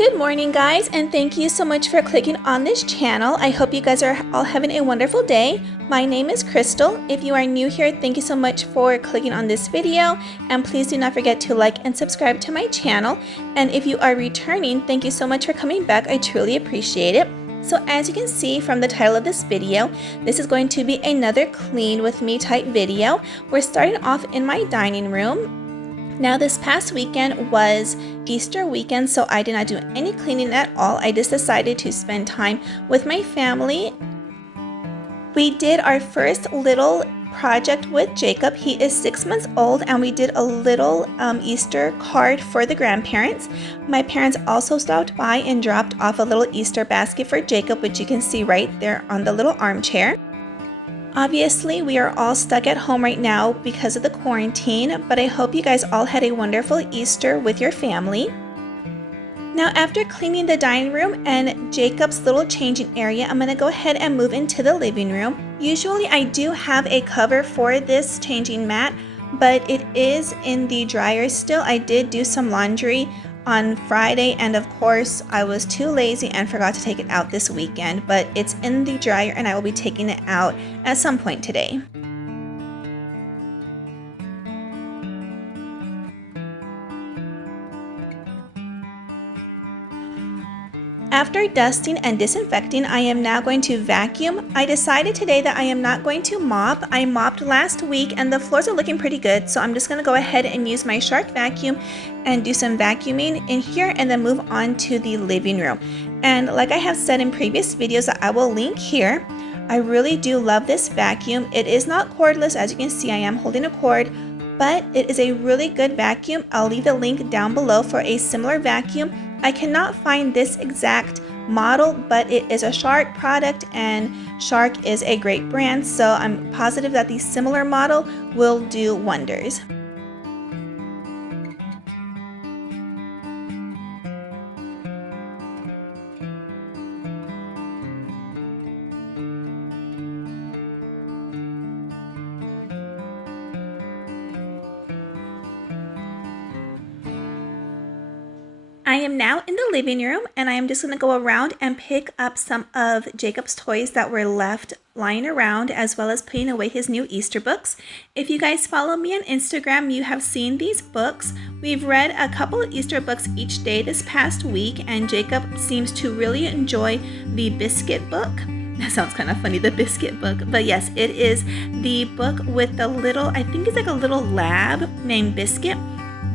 Good morning, guys, and thank you so much for clicking on this channel. I hope you guys are all having a wonderful day. My name is Crystal. If you are new here, thank you so much for clicking on this video, and please do not forget to like and subscribe to my channel. And if you are returning, thank you so much for coming back. I truly appreciate it. So as you can see from the title of this video, this is going to be another clean with me type video. We're starting off in my dining room. Now this past weekend was Easter weekend, so I did not do any cleaning at all. I just decided to spend time with my family. We did our first little project with Jacob. He is 6 months old, and we did a little Easter card for the grandparents. My parents also stopped by and dropped off a little Easter basket for Jacob, which you can see right there on the little armchair. Obviously, we are all stuck at home right now because of the quarantine, but I hope you guys all had a wonderful Easter with your family. Now, after cleaning the dining room and Jacob's little changing area, I'm going to go ahead and move into the living room. Usually, I do have a cover for this changing mat, but it is in the dryer still. I did do some laundry on Friday, and of course I was too lazy and forgot to take it out this weekend, but it's in the dryer and I will be taking it out at some point today. After dusting and disinfecting, I am now going to vacuum. I decided today that I am not going to mop. I mopped last week and the floors are looking pretty good, so I'm just going to go ahead and use my Shark vacuum and do some vacuuming in here and then move on to the living room. And like I have said in previous videos that I will link here, I really do love this vacuum. It is not cordless. As you can see, I am holding a cord, but it is a really good vacuum. I'll leave the link down below for a similar vacuum. I cannot find this exact model, but it is a Shark product and Shark is a great brand, so I'm positive that the similar model will do wonders. I am now in the living room, and I am just going to go around and pick up some of Jacob's toys that were left lying around, as well as putting away his new Easter books. If you guys follow me on Instagram, you have seen these books. We've read a couple of Easter books each day this past week, and Jacob seems to really enjoy the biscuit book. That sounds kind of funny, the biscuit book, but yes, it is the book with the little, I think it's like a little lab named Biscuit.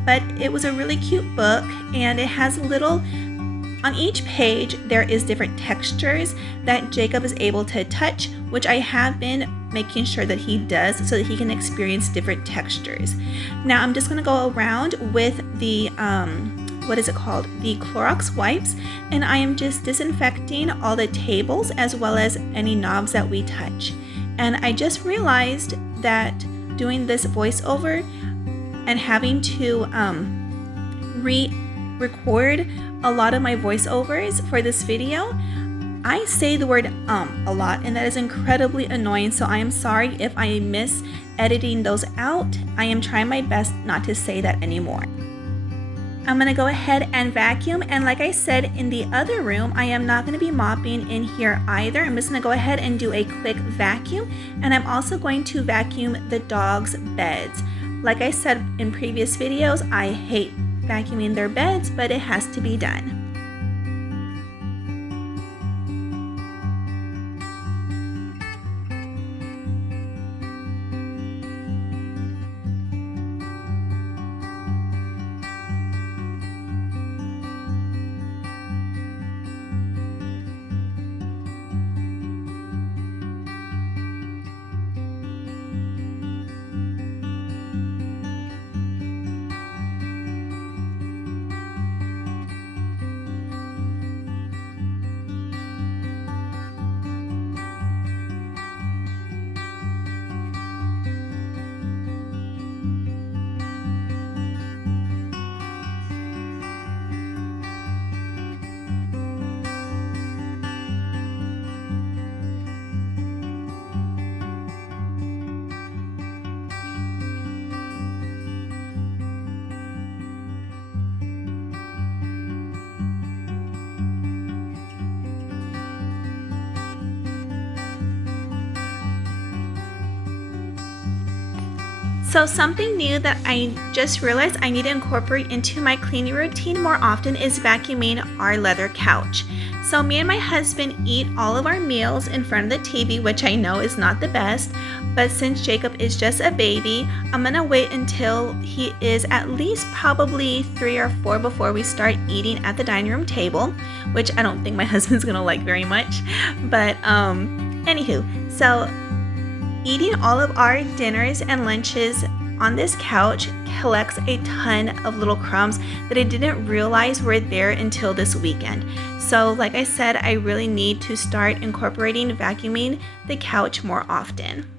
But it was a really cute book, and it has little, on each page there is different textures that Jacob is able to touch, which I have been making sure that he does so that he can experience different textures. Now I'm just going to go around with the what is it called, the Clorox wipes, and I am just disinfecting all the tables as well as any knobs that we touch. And I just realized that doing this voiceover and having to re-record a lot of my voiceovers for this video, I say the word a lot, and that is incredibly annoying, so I am sorry if I miss editing those out. I am trying my best not to say that anymore. I'm going to go ahead and vacuum, and like I said in the other room, I am not going to be mopping in here either. I'm just going to go ahead and do a quick vacuum, and I'm also going to vacuum the dogs' beds. Like I said in previous videos, I hate vacuuming their beds, but it has to be done. So something new that I just realized I need to incorporate into my cleaning routine more often is vacuuming our leather couch. So me and my husband eat all of our meals in front of the TV, which I know is not the best, but since Jacob is just a baby, I'm gonna wait until he is at least probably 3 or 4 before we start eating at the dining room table, which I don't think my husband's gonna like very much. But anywho, so eating all of our dinners and lunches on this couch collects a ton of little crumbs that I didn't realize were there until this weekend. So like I said, I really need to start incorporating vacuuming the couch more often.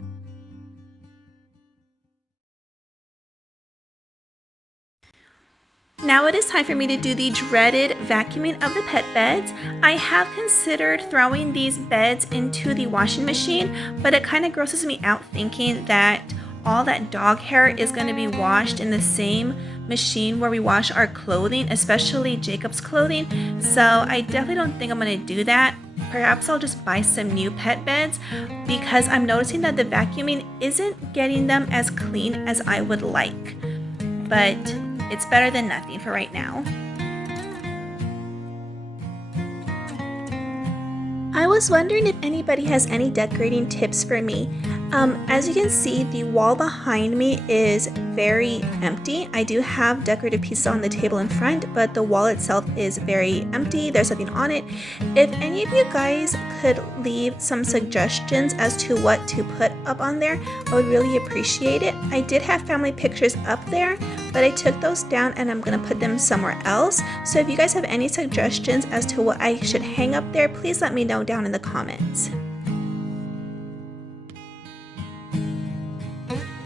Now it is time for me to do the dreaded vacuuming of the pet beds. I have considered throwing these beds into the washing machine, but it kind of grosses me out thinking that all that dog hair is going to be washed in the same machine where we wash our clothing, especially Jacob's clothing. So I definitely don't think I'm going to do that. Perhaps I'll just buy some new pet beds because I'm noticing that the vacuuming isn't getting them as clean as I would like. But it's better than nothing for right now. I was wondering if anybody has any decorating tips for me. As you can see, the wall behind me is very empty. I do have decorative pieces on the table in front, but the wall itself is very empty. There's nothing on it. If any of you guys could leave some suggestions as to what to put up on there, I would really appreciate it. I did have family pictures up there, but I took those down and I'm gonna put them somewhere else. So if you guys have any suggestions as to what I should hang up there, please let me know down in the comments.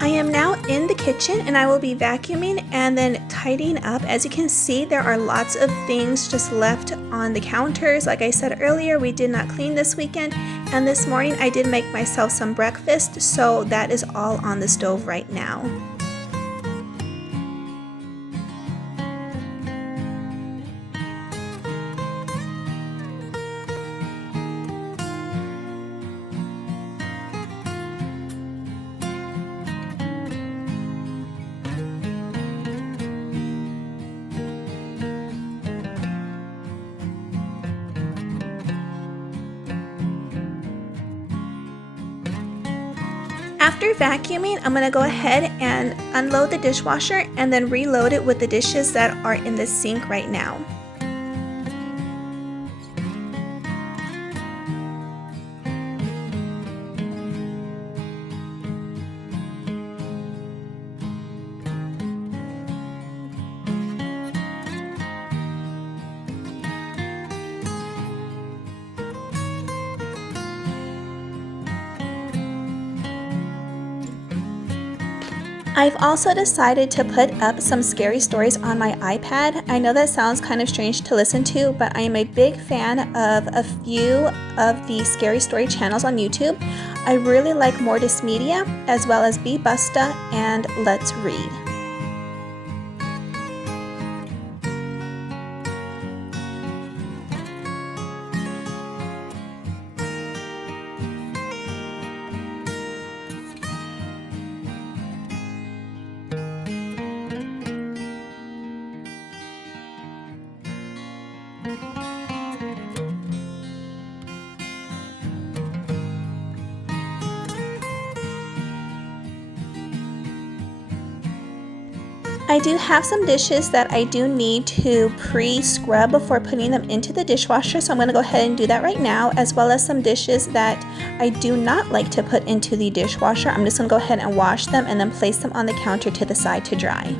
I am now in the kitchen and I will be vacuuming and then tidying up. As you can see, there are lots of things just left on the counters. Like I said earlier, we did not clean this weekend, and this morning I did make myself some breakfast, so that is all on the stove right now. After vacuuming, I'm going to go ahead and unload the dishwasher and then reload it with the dishes that are in the sink right now. I've also decided to put up some scary stories on my iPad. I know that sounds kind of strange to listen to, but I am a big fan of a few of the scary story channels on YouTube. I really like Mortis Media, as well as Be Busta and Let's Read. I do have some dishes that I do need to pre-scrub before putting them into the dishwasher, so I'm going to go ahead and do that right now, as well as some dishes that I do not like to put into the dishwasher. I'm just going to go ahead and wash them and then place them on the counter to the side to dry.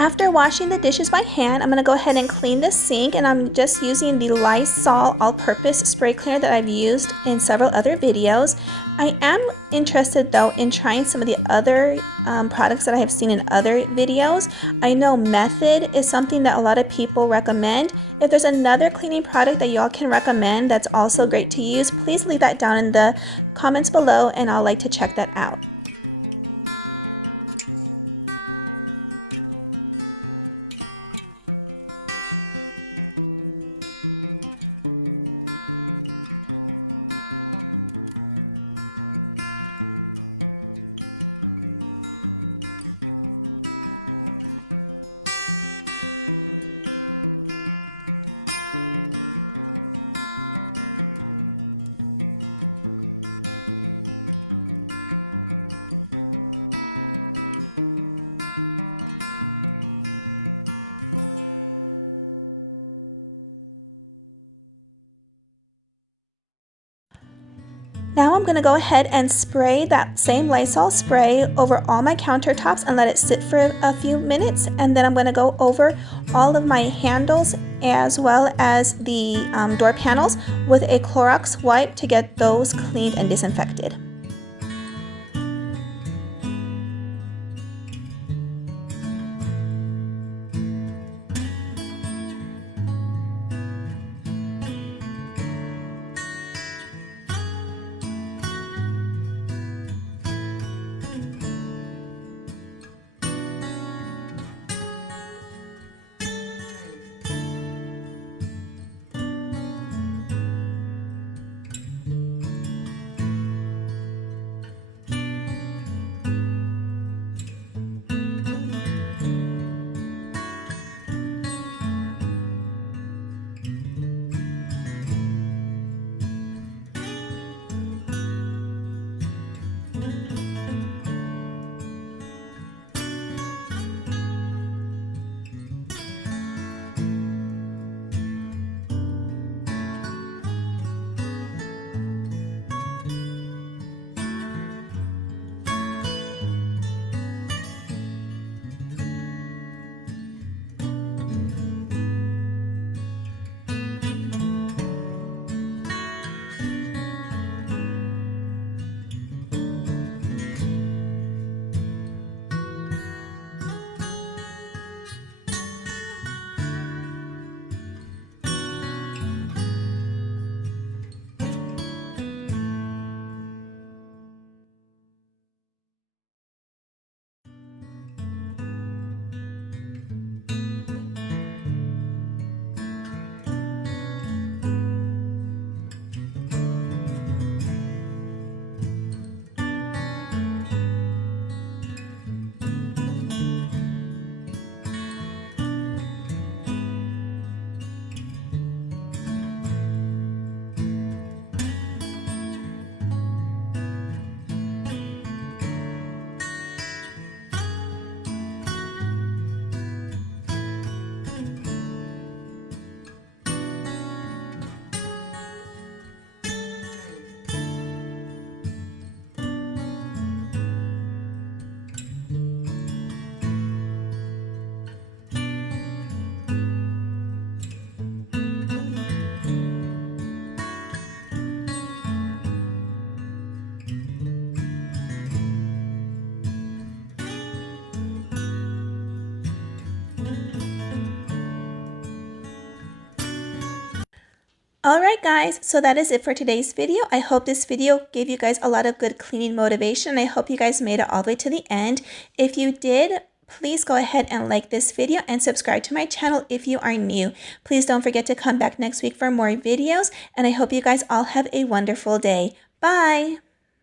After washing the dishes by hand, I'm going to go ahead and clean the sink, and I'm just using the Lysol all-purpose spray cleaner that I've used in several other videos. I am interested though in trying some of the other products that I have seen in other videos. I know Method is something that a lot of people recommend. If there's another cleaning product that y'all can recommend that's also great to use, please leave that down in the comments below and I'll like to check that out. Now I'm going to go ahead and spray that same Lysol spray over all my countertops and let it sit for a few minutes, and then I'm going to go over all of my handles as well as the door panels with a Clorox wipe to get those cleaned and disinfected. Alright guys, so that is it for today's video. I hope this video gave you guys a lot of good cleaning motivation. I hope you guys made it all the way to the end. If you did, please go ahead and like this video and subscribe to my channel if you are new. Please don't forget to come back next week for more videos, and I hope you guys all have a wonderful day. Bye!